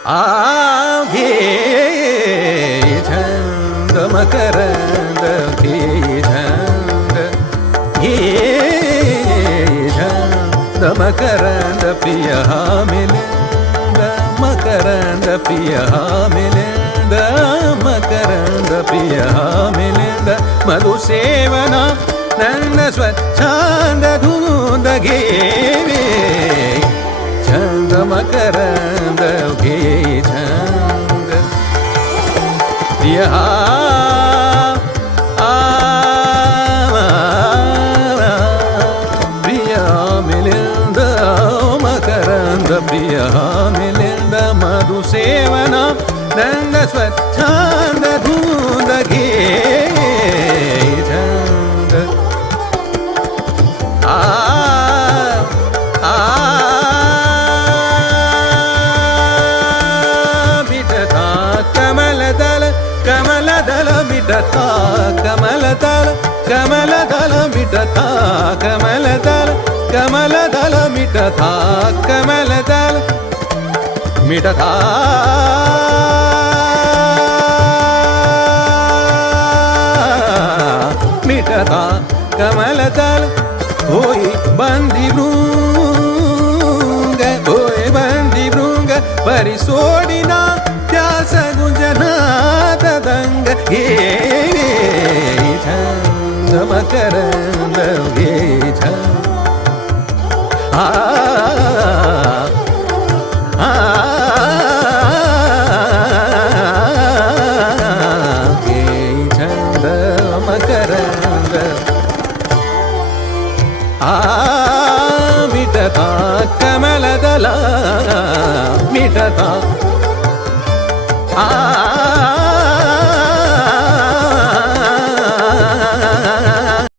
घे छंद मकरंद घे छंद घे छंद मकरंद प्रिय हा मिलिंद मकरंद प्रिय हा मिलिंद मकरंद प्रिय हा मिलिंद मधुसेवना नंद स्वच्छंद धूंद घेवे छंद मकरंद घे छंद प्रिय हा प्रिय मिलिंद मकरंद प्रिय मिलिंद मधुसेवना नंद स्वच्छंद धूंद घे छंद मिटता कमलदल कमलदल मिटता कमलदल कमलदल मिटता कमलदल कमलदल मिटता कमलदल मिटता मिटता कमलदल होई बंदी भृंग होय बंदी भृंग परिसोडिना त्यास गुंजनाद दंग हे छंद मकरंद घे छंद घे छंद मकरंद मिटता कमलदल मिटता